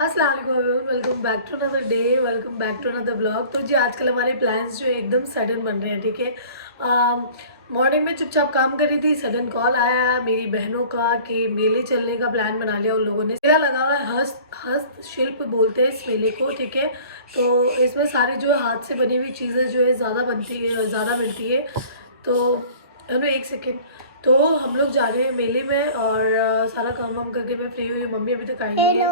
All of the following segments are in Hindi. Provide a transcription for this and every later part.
अस्सलाम वालेकुम, welcome back to another day, welcome back to another blog. तो जी आजकल हमारे प्लान्स जो है एकदम सडन बन रहे हैं, ठीक है। मॉर्निंग में चुपचाप काम कर रही थी, सडन कॉल आया मेरी बहनों का कि मेले चलने का प्लान बना लिया उन लोगों ने। मेला लगा हुआ है, हस्तशिल्प बोलते हैं इस मेले को, ठीक है। तो इसमें सारी जो है हाथ से बनी हुई चीज़ें जो है ज़्यादा मिलती है। तो एक सेकेंड। तो हम लोग जा रहे हैं मेले में और सारा काम वाम करके मैं फ्री हुई। मम्मी अभी तक आई नहीं है।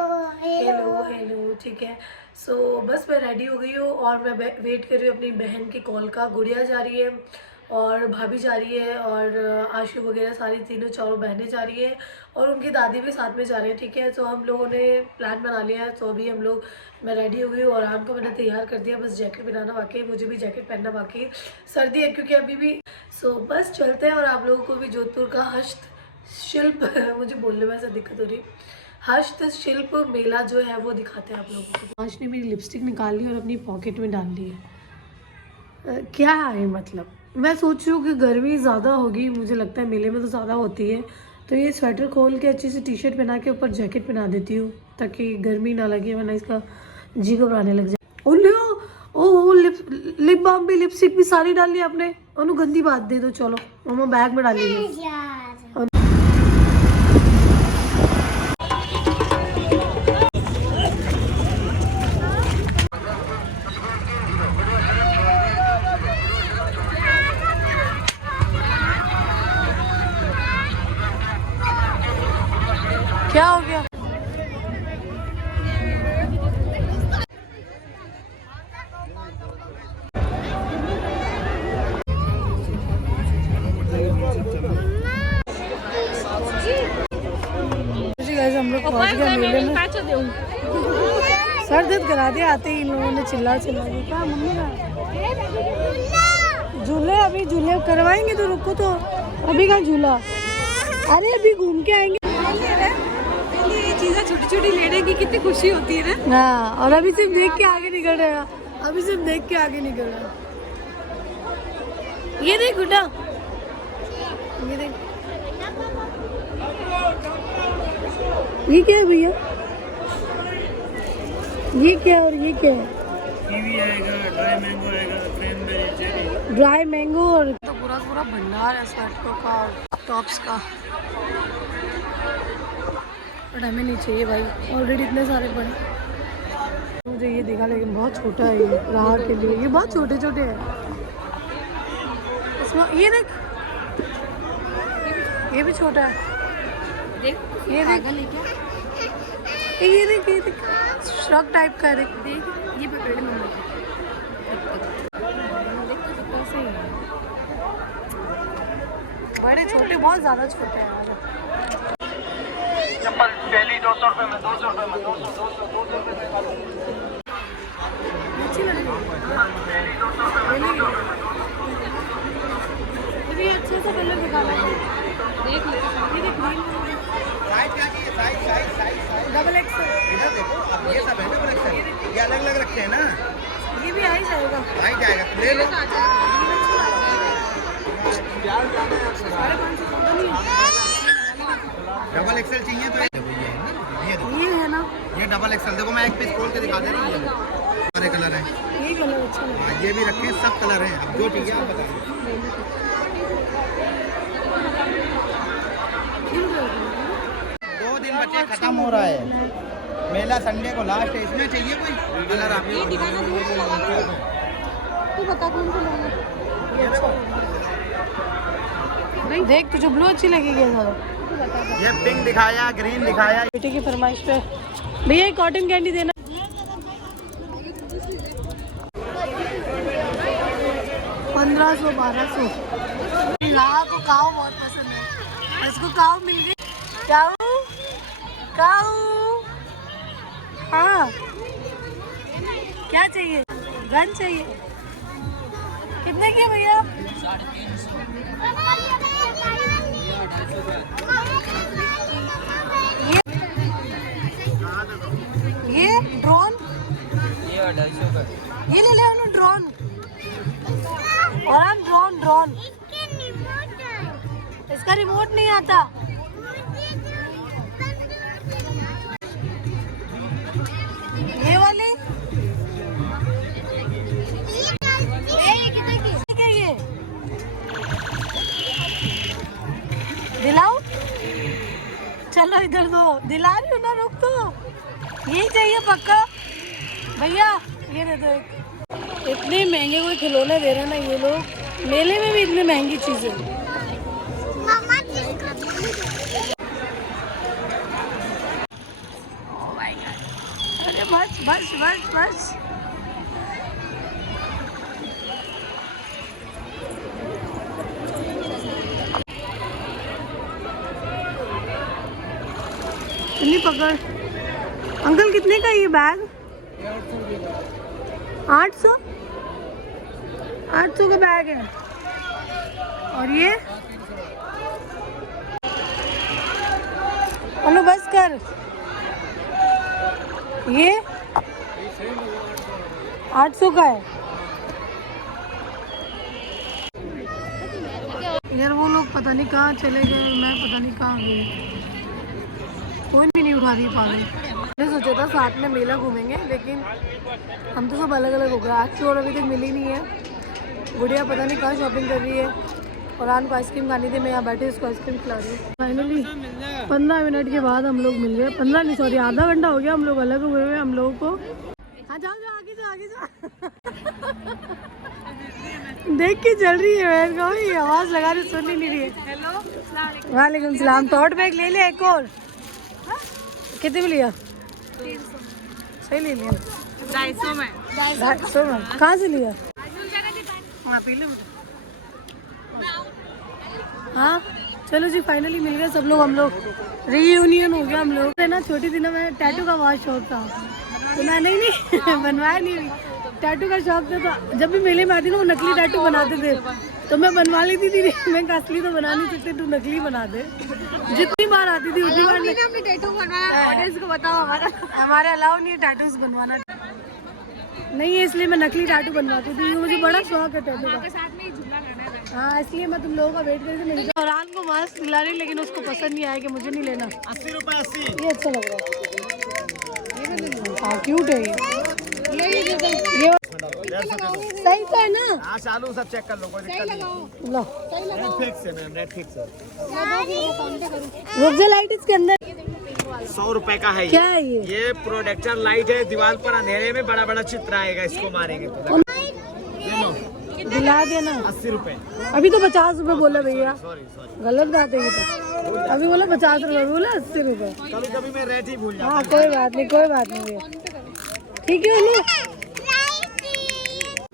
हेलो ठीक है। सो बस मैं रेडी हो गई हूँ और मैं वेट कर रही हूँ अपनी बहन की कॉल का। गुड़िया जा रही है और भाभी जा रही है और आशु वगैरह सारी तीनों चारों बहनें जा रही है और उनकी दादी भी साथ में जा रही है, ठीक है। तो हम लोगों ने प्लान बना लिया है। तो अभी हम लोग, मैं रेडी हो गई हूँ और आराम को मैंने तैयार कर दिया, बस जैकेट पहनाना बाकी है। मुझे भी जैकेट पहनना बाकी है, सर्दी है क्योंकि अभी भी। सो बस चलते हैं और आप लोगों को भी जोधपुर का हस्तशिल्प मुझे बोलने में ऐसा दिक्कत हो रही है, हस्तशिल्प मेला जो है वो दिखाते हैं आप लोगों को। आज ने मेरी लिपस्टिक निकाल ली और अपनी पॉकेट में डाल ली है। क्या है मतलब, मैं सोच रही हूँ कि गर्मी ज़्यादा होगी, मुझे लगता है मेले में तो ज़्यादा होती है। तो ये स्वेटर खोल के अच्छी सी टी शर्ट पहना के ऊपर जैकेट पहना देती हूँ ताकि गर्मी ना लगे, वरना इसका जी घबराने लग जाए। ओ लिप बाम भी लिपस्टिक भी सारी डाल ली आपने। ओनू गंदी बात दे दो, चलो मम्मा बैग में डालेंगे। क्या हो गया? हम लोग पहुंच गए मेले में। सर दर्द करा दिया आते ही इन लोगों ने चिल्ला के। क्या मम्मी का झूले, अभी झूले करवाएंगे तो रुको, तो अभी कहाँ झूला? अरे अभी घूम के आएंगे। ये चीजें छोटी छोटी लेने की कितनी खुशी होती है ना। हाँ, और अभी सिर्फ देख के आगे निकल रहे हैं, अभी सिर्फ देख के आगे निकल रहे हैं। ये देख गुड्डा, ये देख, ये क्या है भैया? ये क्या और ये क्या है? कीवी आएगा, ड्राई मैंगो आएगा, क्रैनबेरी, चेरी। ड्राई मैंगो और तो पूरा पूरा भंडार है स्वेटरों का और टॉप्स का। बट हमें नहीं चाहिए भाई, ऑलरेडी इतने सारे पड़े। मुझे ये दिखा, लेकिन बहुत छोटा है ये राह के लिए, ये बहुत छोटे छोटे हैं। इसमें ये देख, ये भी छोटा है। देख ये देख, ये देख, ये देख श्रग टाइप का है। देख ये पकड़ मम्मा, बड़े छोटे, बहुत ज्यादा छोटे हैं। चप्पल पहली 200 रुपए में, 200 रुपए में, 200 अच्छी लग रही है। ये अच्छे से कलर दिखाना है, देख ले। ये देख साइज क्या चाहिए? Size double XL. इधर देखो, अब ये सब है डबल एक्सेल, ये अलग अलग रखे हैं ना। ये भी आ ही जाएगा, तो ले लो। डबल एक्सेल चाहिए तो ये है ना, ये डबल एक्सेल। देखो मैं एक पीस खोल के दिखा दे रहा हूँ, सारे कलर हैं। ये कलर अच्छा है, ये भी रखे हैं, सब कलर हैं। अब जो चाहिए आप बताइए। 2 दिन बचे, खत्म हो रहा है मेला, संडे को लास्ट है। इसमें चाहिए कोई कलर? आप तो बता कौन सा लेना। देख तुझे ब्लू अच्छी लगेगी ज़्यादा। ये पिंक दिखाया, ग्रीन दिखाया। बेटे की फरमाइश पे भैया कॉटन कैंडी देना। 1500 1200। लाहा को काऊ बहुत पसंद है, इसको काऊ मिल गई। काऊ काऊ, हाँ क्या चाहिए? गन चाहिए। कितने की भैया? ये ड्रोन, ये 250 का। ये ले ले ड्रोन, और हम ड्रोन। इसका रिमोट नहीं आता। कर दो, दिला रही हूँ ना, रुक तो, यही चाहिए पक्का भैया, ये दे दो एक। इतने महंगे कोई खिलौने दे रहे हैं ना ये लोग, मेले में भी इतनी महंगी चीजें। अरे बस बस बस बस, इतनी पकड़। अंकल कितने का ये बैग? 800 800 का बैग है। और ये अनु बस कर, ये 800 का है यार। वो लोग पता नहीं कहाँ चले गए, मैं पता नहीं कहाँ गई, कोई भी नहीं उठा रही पागल। मैंने सोचा था साथ में मेला घूमेंगे, लेकिन हम तो सब अलग अलग हो गए। आज चोर अभी तक मिली नहीं है। गुड़िया पता नहीं कहाँ शॉपिंग कर रही है, और आन को आइसक्रीम खानी थी, मैं यहाँ बैठे उसको आइसक्रीम खिला रही हूँ। फाइनली 15 मिनट के बाद हम लोग मिल गए। 15 नहीं सॉरी, आधा घंटा हो गया हम लोग अलग हुए हुए। हम लोगों को हाँ जाओ जाओ, आगे जाओ आगे जाओ। देख के चल रही है, मैं कहूँ आवाज़ लगा रही, सुन ही नहीं रही है। हेलो वालेकुम सलाम। टॉट बैग ले लिया एक और? कितने में लिया? 300 सही ले लिया। 250 में। 250 में कहाँ से लिया? हाँ पी लो। हाँ चलो जी, फाइनली मिल गए सब लोग। हम लोग रीयूनियन हो गया हम लोग है ना। छोटी थी ना, मैं टैटू का बहुत शौक था, तो मैं नहीं बनवाया नहीं। टैटू का शौक था, तो जब भी मेले में आती ना वो नकली टैटू बनाते थे, तो मैं बनवा लेती थी। मैं असली तो बना नहीं सकते, तू नकली बना दे। जितनी बार आती थी उतनी बार टैटू बनवाया। ऑडियंस को बताओ, हमारे अलाउ नहीं टैटूज बनवाना नहीं है, इसलिए मैं नकली टैटू बनवाती थी। मुझे बड़ा शौक है टैटू का। हाँ इसलिए मैं तुम लोगों का वेट करके मिल जाऊँ। औरान को मास्क दिला रही, लेकिन उसको पसंद नहीं आया कि मुझे नहीं लेना। 80 रुपये 80। ये अच्छा लग रहा है, हाँ क्यूट है ये सही तो है ना? हाँ चालू सब चेक कर लो, कोई दिक्कत नहीं। लो रेड फिक्स है मैम, रेड फिक्स है। रुक जा, लाइट इसके अंदर 100 रुपए का है। क्या है ये प्रोडक्टर लाइट है, दीवार पर अंधेरे में बड़ा बड़ा चित्र आएगा, इसको मारेंगे तो दिला देना। 80 रुपए। अभी तो 50 रुपए बोला भैया, गलत बात है ये तो। अभी बोला 50 रुपए, बोला 80 रुपए। कभी कभी मैं रेट ही भूल जाता हूँ। हाँ कोई बात नहीं, कोई बात नहीं भैया, ठीक है। बोलो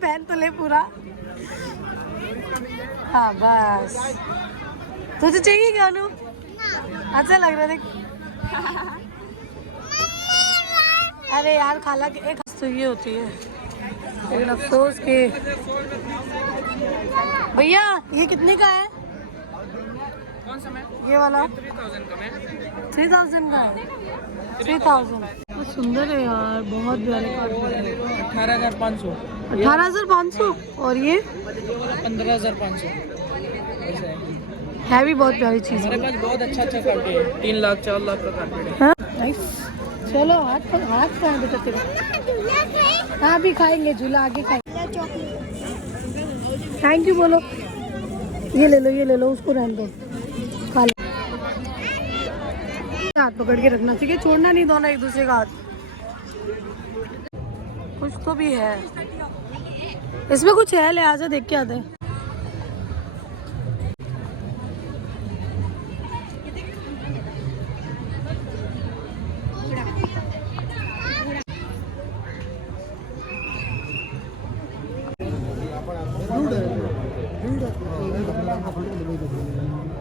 पहन तो ले पूरा। हाँ बस, तुझे चाहिए क्या अनु? अच्छा लग रहा है देख। अरे यार खाला के एक तो ये होती है, लेकिन अफसोस के भैया ये कितने का है? कौन सा? ये वाला 3000 का है। 3000 बहुत सुंदर है यार, बहुत प्यारे। 18,500। 18,500। और ये 15,500 है भी बहुत प्यारी चीज है। बहुत अच्छा कारपेट है, 3 लाख 4 लाख का कारपेट है। हाँ नाइस। चलो हाथ कहाँ बेटा तेरा? हाँ भी खाएंगे झूला, आगे खाएंगे। थैंक यू बोलो। ये ले लो, उसको रहने दो, खा लो। हाथ पकड़ के रखना चाहिए, छोड़ना नहीं दोनों एक दूसरे का हाथ। कुछ तो भी है इसमें, कुछ है, ले आजा देख के आते हैं।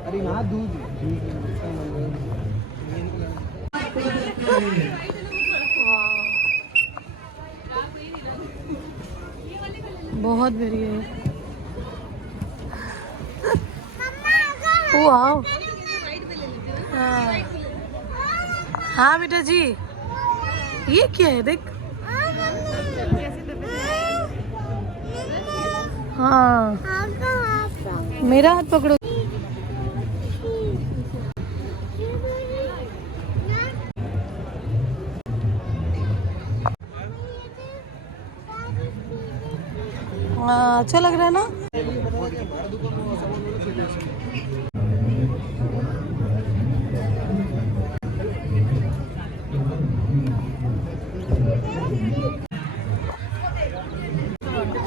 अरे हाँ दूध बहुत बढ़िया है। वाह हाँ बेटा जी, ये क्या है देख। हाँ मेरा हाथ पकड़ो। अच्छा लग रहा है ना?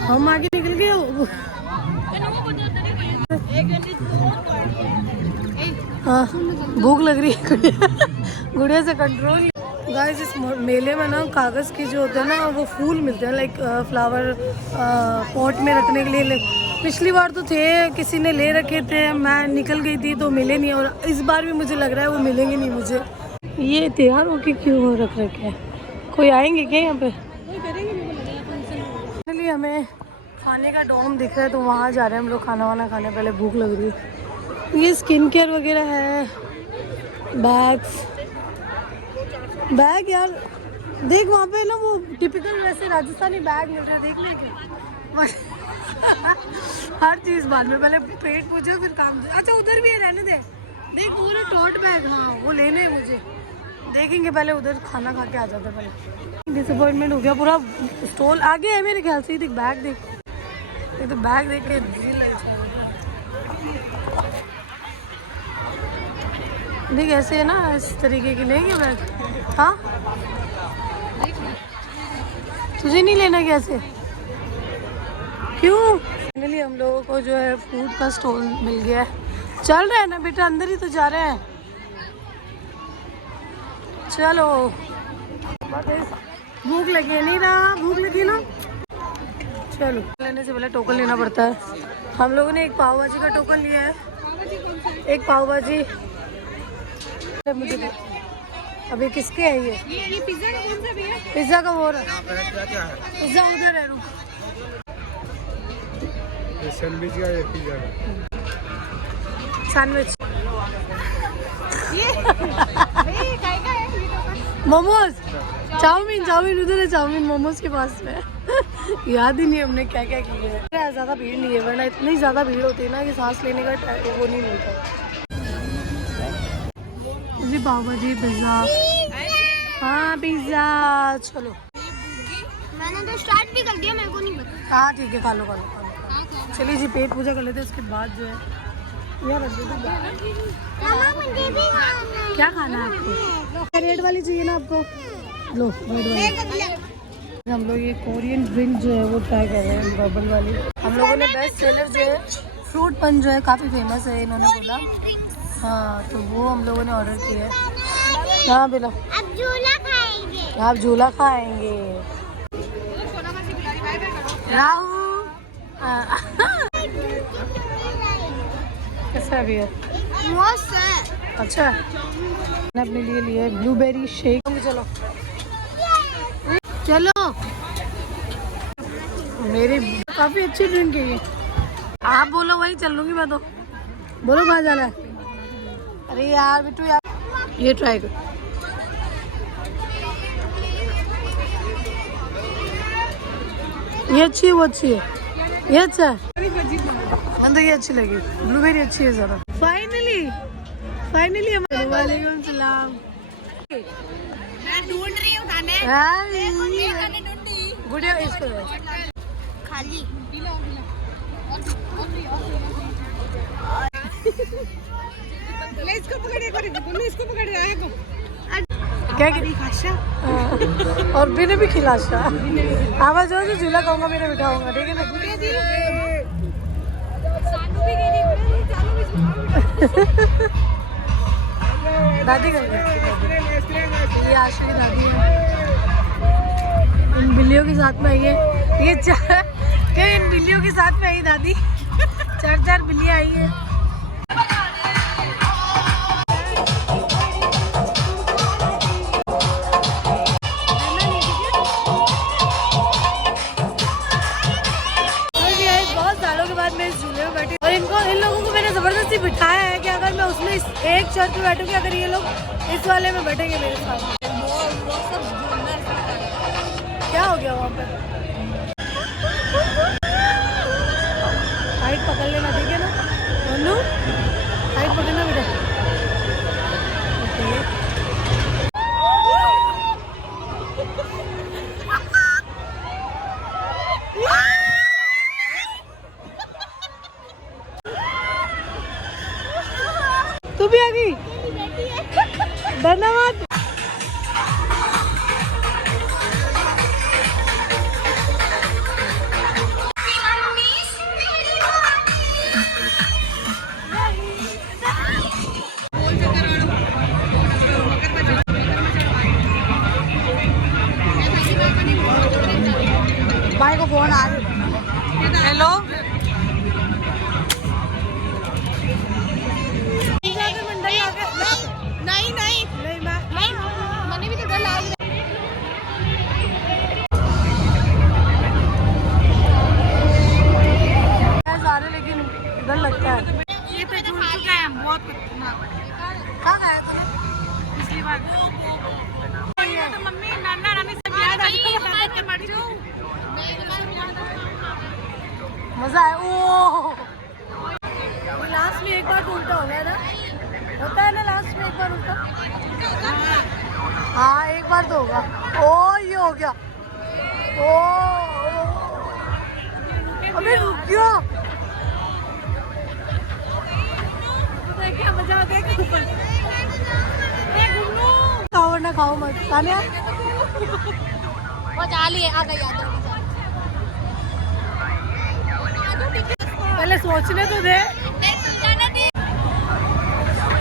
हम आगे निकल गए। हाँ भूख लग रही है गुड़िया से कंट्रोल। गाइस इस मेले में ना कागज़ के जो होते हैं ना वो फूल मिलते हैं, लाइक फ्लावर पॉट में रखने के लिए। पिछली बार तो थे, किसी ने ले रखे थे, मैं निकल गई थी तो मिले नहीं, और इस बार भी मुझे लग रहा है वो मिलेंगे नहीं मुझे। ये तैयार होके क्यों रख रखे हैं? कोई आएंगे क्या यहाँ पे? चलिए हमें खाने का डोम दिख रहा है तो वहाँ जा रहे हैं हम लोग खाना वाना खाने। पहले भूख लग रही है। ये स्किन केयर वगैरह है, बैग यार देख वहाँ पे ना वो टिपिकल वैसे राजस्थानी बैग मिल रहे हैं, देख लेंगे हर चीज़ बाद में, पहले पेट पूछो फिर काम। अच्छा उधर भी है, रहने दे। देख पूरा टोट बैग, हाँ वो लेने हैं मुझे, देखेंगे पहले उधर खाना खा के आ जाता है। पहले डिसअपॉइंटमेंट हो गया, पूरा स्टॉल आगे है मेरे ख्याल से। देख बैग देख, ये तो बैग देख के देख ऐसे है ना, इस तरीके की लेंगे बैग। हाँ तुझे नहीं लेना कैसे? क्यों? फाइनली हम लोगों को जो है फूड का स्टॉल मिल गया है। चल रहे हैं ना बेटा, अंदर ही तो जा रहे हैं। चलो भूख लगी है, नहीं रहा भूख लगी ना। चलो लेने से पहले टोकन लेना पड़ता है। हम लोगों ने एक पाव भाजी का टोकन लिया है, एक पाव भाजी। मुझे अभी किसके है ये पिज्जा का कौन सा भी है? पिज्जा का वो रहा, पिज्जा उधर है, रुक। सैंडविच का है, पिज्जा का सैंडविच। मोमोज, चाउमीन उधर है, चाउमीन मोमोज के पास में याद ही नहीं हमने क्या क्या किया है। ज़्यादा भीड़ नहीं है, वरना इतनी ज़्यादा भीड़ होती है ना कि सांस लेने का वो नहीं मिलता। जी पाव भाजी, पिज्ज़ा। हाँ पिज्ज़ा, चलो मैंने तो स्टार्ट भी कर दिया, मेरे को नहीं पता। हाँ ठीक है, खा लो। चलिए जी पेट पूजा कर लेते हैं, उसके बाद जो है यार क्या खाना है आपको? रेड वाली चाहिए ना आपको? लो रेड वाली। हम लोग ये कोरियन ड्रिंक जो है वो ट्राई कर रहे हैं, बबल वाली। हम लोगों ने बेस्ट सेलर जो है फ्रूट पंच जो है काफ़ी फेमस है, इन्होंने बोला। हाँ तो वो हम लोगों ने ऑर्डर किया है। हाँ बिला अब झूला खाएंगे। आप झूला खाएंगे राहु। कैसा भी है? मस्त है। अच्छा मैंने अपने लिए लिया है ब्लूबेरी शेक। चलो चलो, मेरी काफ़ी अच्छी ड्रिंक है ये। आप बोलो वही चल लूँगी मैं तो। बोलो कहाँ जाना है? अरे यार बिट्टू यार, ये ट्राई कर। ये अच्छी है, वो अच्छी है, ये अच्छा है। अंदर ये अच्छी लगी, ब्लूबेरी अच्छी है ज़रा। फाइनली वालेकुम सलाम। मैं ढूंढ रही हूँ खाने। गुड़िया इसको खाली ले, इसको इसको पकड़ रहा है क्या खाशा और बिना भी खिलाशा। आवाज हो तो झूला कहूँगा, मेरे बिठाऊंगा, ठीक है ना? दादी कर ये आशा की दादी है, इन बिल्लियों के साथ में आई है। ये क्या इन बिल्लियों के साथ में आई दादी? 4 बिल्लियाँ आई है। और इन लोगों को मैंने ज़बरदस्ती बिठाया है कि अगर मैं उसमें एक शर्त पे बैठूंगी, अगर ये लोग इस वाले में बैठेंगे मेरे साथ। क्या हो गया वहाँ पे? हाइट पकड़ लेना, ठीक है ना? बोलू हाइट पकड़ना बेटा। तू भी आ गई, डरना मत। फोन आ रहा। हेलो नहीं नहीं नहीं मैंने भी तो डर लगा। सारे लेकिन डर लगता है। ये तो झूल चुका है बहुत कहाँ गए थे? पिछली बार तो मम्मी नाना नानी सब याद आ गई मर जाओ। मजा आया। ओ लास्ट में एक बार तो उल्टा हो गया ना, होता है ना लास्ट में एक बार उल्टा। हाँ एक बार तो होगा। ओ ये हो गया। ओ अबे रुक गया। क्या मजा आता है। खाओ ना खाओ मत तानिया। वो जाली है आ गई याद पहले सोचने तो दे।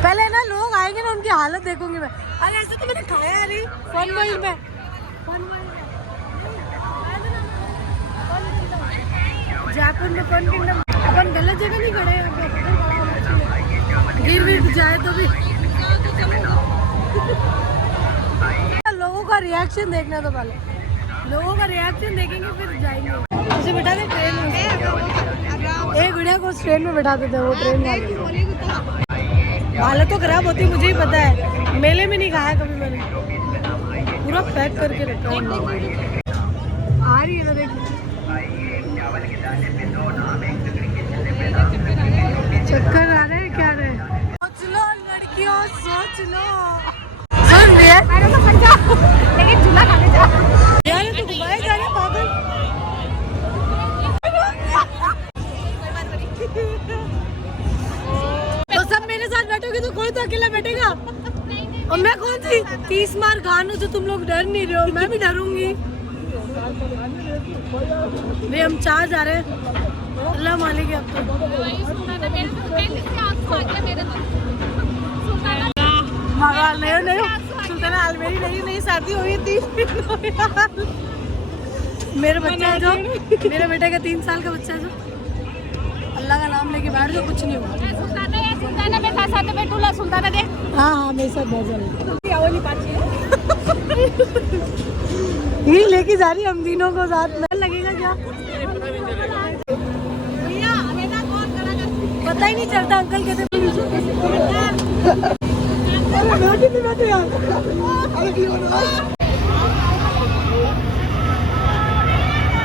पहले ना लोग आएंगे ना उनकी हालत देखूंगी मैं। अरे ऐसे तो मैंने खाया नहीं फन वर्ल्ड में। जयपुर में फन किंगडम अपन गलत जगह नहीं खड़े हैं। गिर भी जाए तो भी लोगों का रिएक्शन देखना। तो पहले लोगों का रिएक्शन देखेंगे फिर जाएंगे। उसे बिठा दे ट्रेन में। एक गुड़िया को ट्रेन में बैठा देते वो ट्रेन वाले। हालत तो खराब होती मुझे ही पता है। मेले में नहीं खाया कभी मैंने। पूरा पैक करके रखा है। आ रही है ना देख। चक्कर आ रहे हैं क्या रहे। सोच लो लड़कियों सोच लो। सुन रही है लेकिन झूला खाने जा यार तू घुमाए जा रहे पागल। तो सब मेरे साथ बैठोगे तो कोई तो अकेला बैठेगा। और मैं कौन सी 30 मार गानू जो तुम लोग डर नहीं रहे हो। मैं भी डरूंगी। भाई हम 4 जा रहे हैं। अल्लाह मालिक है अब तो नहीं सुल्ताना मेरी नई शादी हुई थी। मेरे बच्चा है जो मेरे बेटे का 3 साल का बच्चा है जो अल्लाह का नाम लेके बैठ जो कुछ नहीं होगा। सुल्ताना दे। हाँ हाँ मेरे साथ बहुत ये लेके जा रही हम तीनों को साथ में। लगेगा क्या पता ही नहीं चलता। अंकल कहते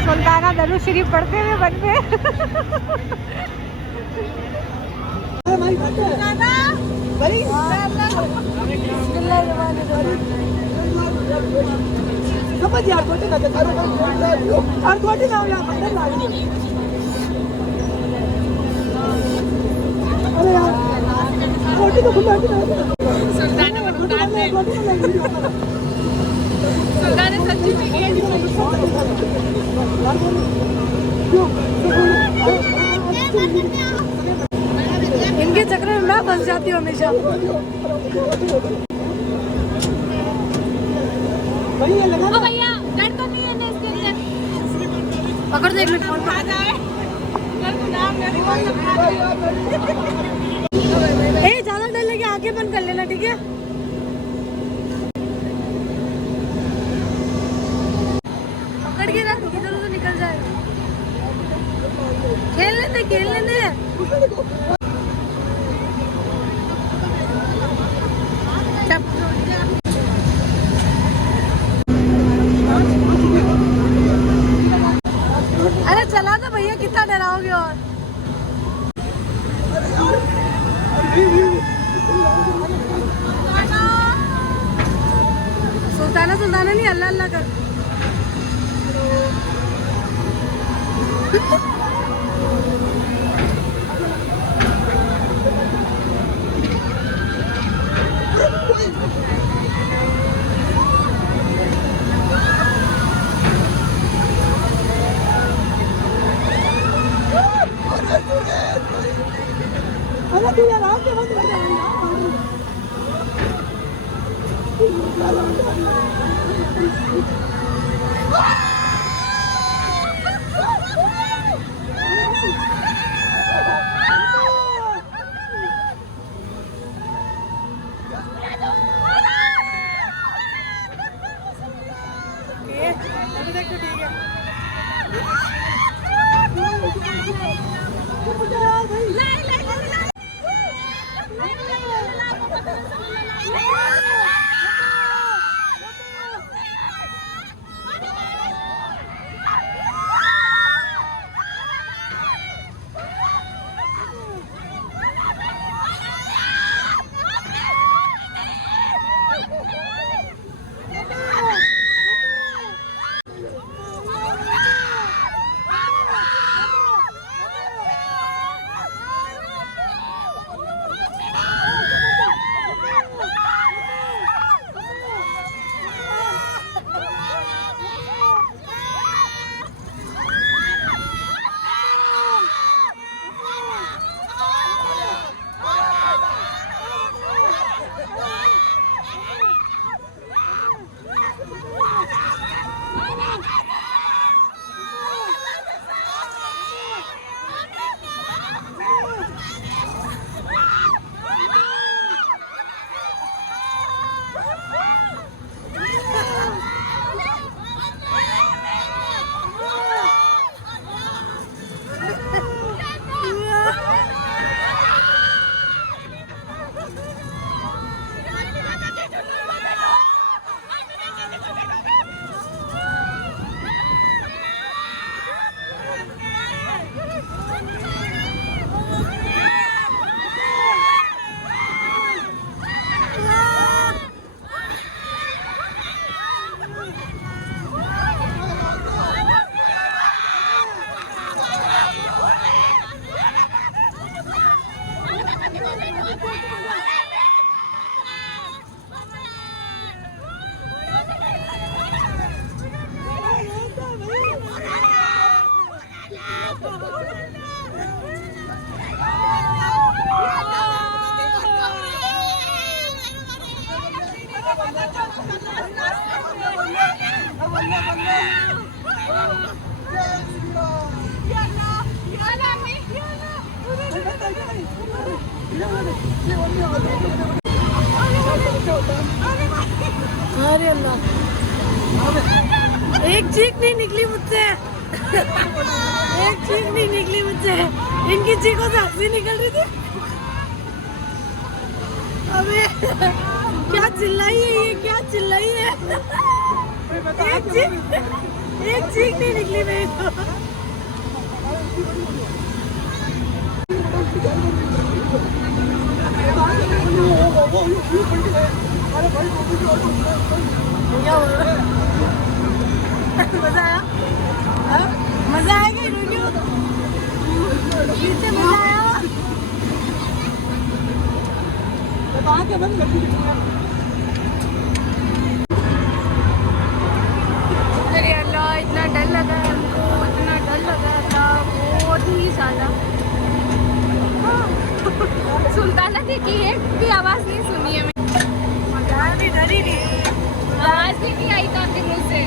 सुल्ताना दरूद शरीफ पढ़ते हुए बन में समझ यार छोटे ना और छोटे ना अरे यार छोटी तो खुला सच्ची इनके चक्कर में मैं फंस जाती हूँ हमेशा। भैया डर तो नहीं है इसके पकड़ दे एक मिनट फोन आ जाए ज्यादा डर लगे आगे बंद कर लेना ठीक है। पकड़ के रख इधर उधर निकल जाएगा। खेल लेते अरे चला तो भैया कितना डराओगे। और सुल्ताना नहीं अल्लाह अल्लाह कर। तो ठीक है। अरे अल्लाह, एक चीख नहीं निकली मुझसे। एक चीख नहीं निकली मुझसे। इनकी चीखों से हंसी निकल रही थी। अबे क्या चिल्लाई है ये, क्या चिल्लाई है। एक चीख नहीं निकली मेरी तो। मजा आया? मजा आया कि वीडियो? मजा आया? अरे अल्लाह, इतना डर लगा है हमको, इतना डर लगा था बहुत ही ज्यादा। सुल्ताना थी कि एक भी आवाज नहीं सुनी है मैंने। डरी नहीं, आवाज भी नहीं आई था आपके मुंह से।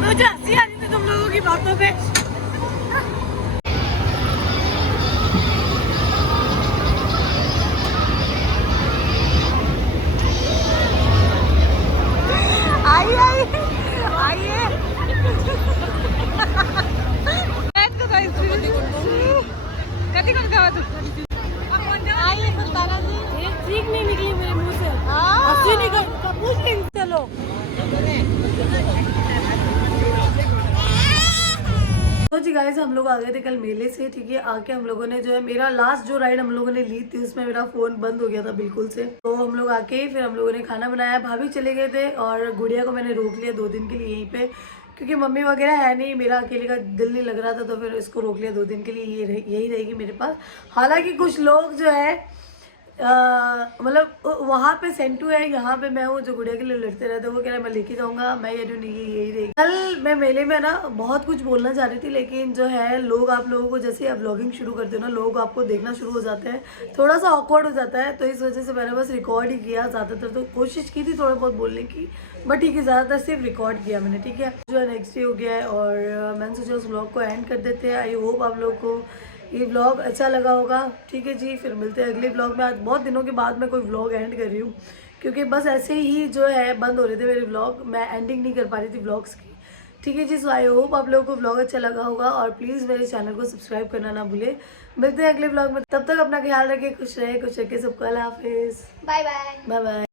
मुझे हंसी आ रही थी तुम लोगों की बातों पे। ठीक नहीं निकली मेरे मुंह से, हंसी निकल। चलो तो जी गाइस, हम लोग आ गए थे कल मेले से, ठीक है। आके हम लोगों ने जो है, मेरा लास्ट जो राइड हम लोगों ने ली थी उसमें मेरा फोन बंद हो गया था बिल्कुल से। तो हम लोग आके फिर हम लोगों ने खाना बनाया, भाभी चले गए थे और गुड़िया को मैंने रोक लिया 2 दिन के लिए यहीं पे, क्योंकि मम्मी वगैरह है नहीं, मेरा अकेले का दिल नहीं लग रहा था, तो फिर इसको रोक लिया 2 दिन के लिए, यही रहेगी मेरे पास। हालांकि कुछ लोग जो है मतलब वहाँ पे सेंटू है, यहाँ पे मैं हूँ, जो गुड़िया के लिए लड़ते रहते हैं, वो कह रहा है मैं लेके जाऊंगा, मैं ये नहीं यही रहेगी। कल मैं मेले में ना बहुत कुछ बोलना चाह रही थी, लेकिन जो है लोग, आप लोगों को जैसे आप व्लॉगिंग शुरू करते हो ना, लोग आपको देखना शुरू हो जाते हैं, थोड़ा सा ऑकवर्ड हो जाता है, तो इस वजह से मैंने बस रिकॉर्ड ही किया। ज़्यादातर तो कोशिश की थी थोड़ा बहुत बोलने की, बट ठीक है, ज़्यादातर सिर्फ रिकॉर्ड किया मैंने, ठीक है। जो है नेक्स्ट डे हो गया है और मैंने सोचा उस व्लॉग को एंड कर देते हैं। आई होप आप लोग को ये व्लॉग अच्छा लगा होगा, ठीक है जी। फिर मिलते हैं अगले व्लॉग में। आज बहुत दिनों के बाद मैं कोई व्लॉग एंड कर रही हूँ, क्योंकि बस ऐसे ही जो है बंद हो रहे थे मेरे व्लॉग, मैं एंडिंग नहीं कर पा रही थी व्लॉग्स की, ठीक है जी, सो आई होप आप लोगों को ब्लॉग अच्छा लगा होगा और प्लीज़ मेरे चैनल को सब्सक्राइब करना ना भूलें। मिलते हैं अगले ब्लॉग में, तब तक अपना ख्याल रखें, खुश रहे, सबको अल्लाह हाफिज़, बाय बाय। Bye bye.